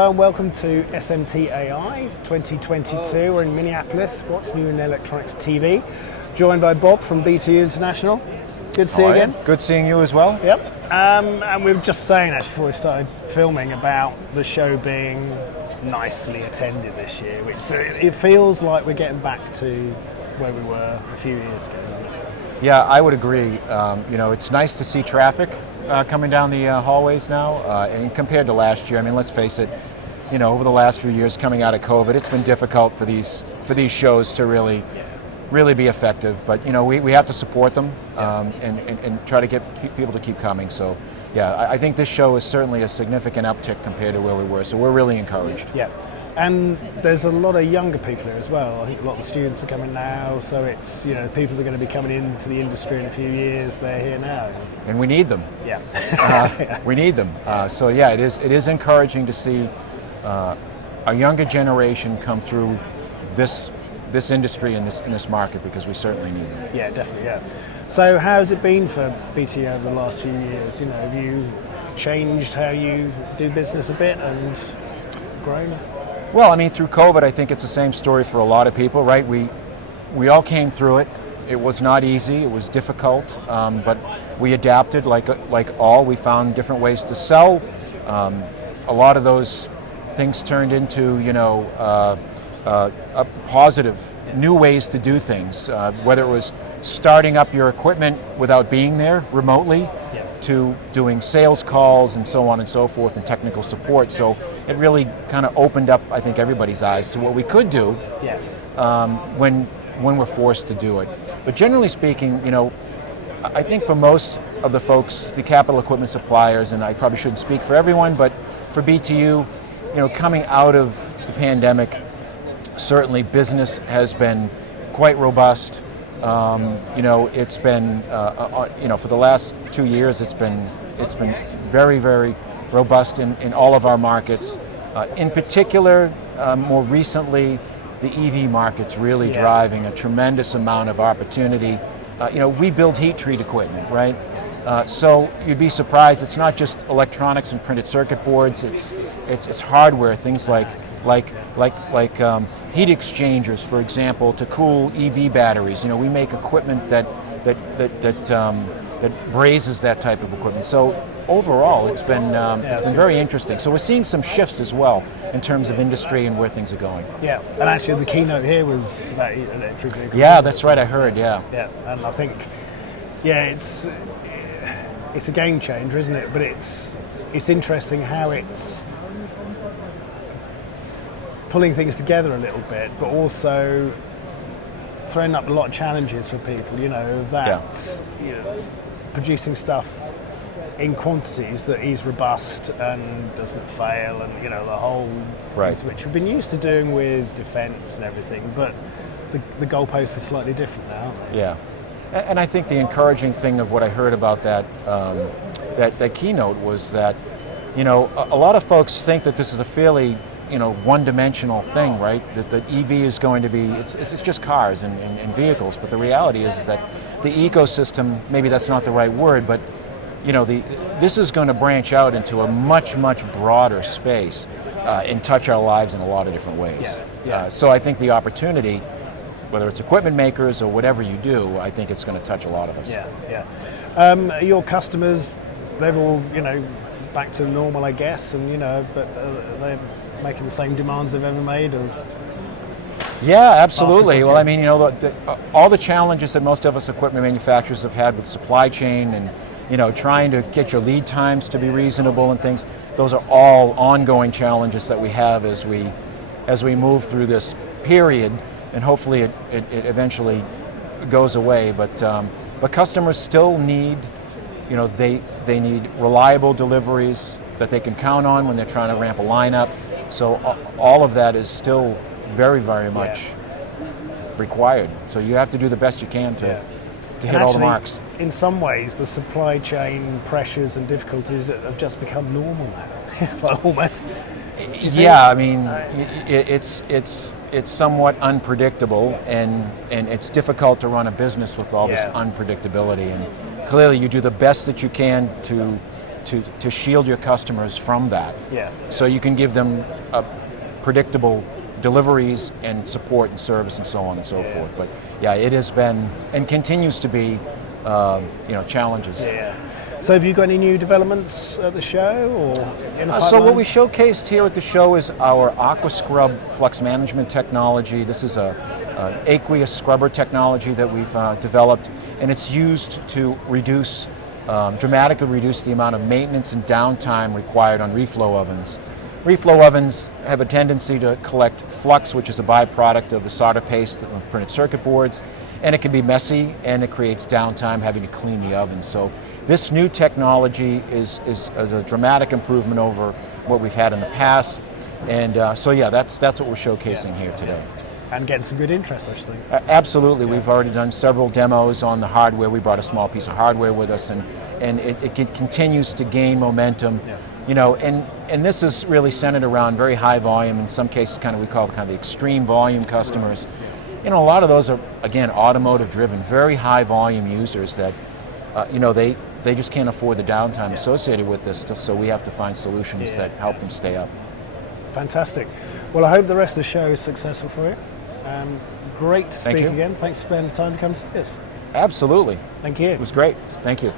Hello and welcome to SMTA 2022. We're in Minneapolis. What's new in electronics TV? Joined by Bob from BTU International. Good to see you again. Good seeing you as well. Yep. And we were just saying actually before we started filming about the show being nicely attended this year, which it feels like we're getting back to where we were a few years ago, doesn't it? Yeah, I would agree. It's nice to see traffic coming down the hallways now, and compared to last year, I mean, let's face it, over the last few years coming out of COVID, it's been difficult for these shows to really be effective. But we have to support them and try to get people to keep coming. So yeah, I think this show is certainly a significant uptick compared to where we were. So we're really encouraged. Yeah. And there's a lot of younger people here as well. I think a lot of the students are coming now, so it's, people are going to be coming into the industry in a few years, they're here now. And we need them. Yeah. We need them. So yeah, it is encouraging to see a younger generation come through this industry and this market, because we certainly need them. Yeah, definitely, yeah. So how's it been for BTU over the last few years? Have you changed how you do business a bit and grown? Well, I mean, through COVID, I think it's the same story for a lot of people, right? We all came through it. It was not easy. It was difficult, but we adapted like all. We found different ways to sell. A lot of those things turned into, a positive, new ways to do things, whether it was starting up your equipment without being there remotely, to doing sales calls and so on and so forth, and technical support. So it really kind of opened up, I think, everybody's eyes to what we could do when we're forced to do it. But generally speaking, I think for most of the folks, the capital equipment suppliers, and I probably shouldn't speak for everyone, but for BTU, coming out of the pandemic, certainly business has been quite robust. It's been, for the last 2 years, it's been very, very robust in all of our markets. In particular, more recently, the EV market's really driving a tremendous amount of opportunity. We build heat treat equipment, right? So you'd be surprised. It's not just electronics and printed circuit boards. It's hardware, things like heat exchangers, for example, to cool EV batteries. We make equipment that raises that type of equipment. So overall, it's been very interesting. So we're seeing some shifts as well in terms of industry and where things are going. Yeah, and actually the keynote here was about electric vehicles. Yeah, that's right. I heard. Yeah. Yeah, and I think, it's a game changer, isn't it? But it's interesting how it's pulling things together a little bit, but also throwing up a lot of challenges for people, producing stuff in quantities that is robust and doesn't fail, and the whole things which we've been used to doing with defence and everything, but the goalposts are slightly different now, aren't they? Yeah, and I think the encouraging thing of what I heard about that keynote was that, a lot of folks think that this is a fairly one-dimensional thing, right? That the EV is going to be, it's just cars and vehicles, but the reality is that the ecosystem, maybe that's not the right word, but this is going to branch out into a much, much broader space and touch our lives in a lot of different ways. So I think the opportunity, whether it's equipment makers or whatever you do, I think it's going to touch a lot of us. Your customers, they've all, back to normal, I guess, and but they're making the same demands they've ever made of. Yeah, absolutely. Well, I mean, all the challenges that most of us equipment manufacturers have had with supply chain and trying to get your lead times to be reasonable and things, those are all ongoing challenges that we have as we move through this period, and hopefully it eventually goes away. But customers still need, they need reliable deliveries that they can count on when they're trying to ramp a lineup. So all of that is still very, very much required. So you have to do the best you can to hit actually, all the marks. In some ways, the supply chain pressures and difficulties have just become normal now, almost. Yeah, I mean, it's somewhat unpredictable, and it's difficult to run a business with all this unpredictability. And clearly, you do the best that you can to to shield your customers from that. Yeah. So you can give them predictable deliveries and support and service and so on and so forth. But yeah, it has been and continues to be, challenges. Yeah. So have you got any new developments at the show or in the pipeline? So what we showcased here at the show is our AquaScrub flux management technology. This is an aqueous scrubber technology that we've developed, and it's used to dramatically reduce the amount of maintenance and downtime required on reflow ovens. Reflow ovens have a tendency to collect flux, which is a byproduct of the solder paste on printed circuit boards, and it can be messy and it creates downtime having to clean the oven. So this new technology is a dramatic improvement over what we've had in the past, and that's what we're showcasing here today. And getting some good interest, actually. Absolutely, we've already done several demos on the hardware. We brought a small piece of hardware with us, and it continues to gain momentum. Yeah. And this is really centered around very high volume, in some cases we call the extreme volume customers. A lot of those are, again, automotive driven, very high volume users that, they just can't afford the downtime associated with this, so we have to find solutions that help them stay up. Fantastic. Well, I hope the rest of the show is successful for you. Great to speak again. Thanks for spending the time to come see us. Absolutely. Thank you. It was great. Thank you.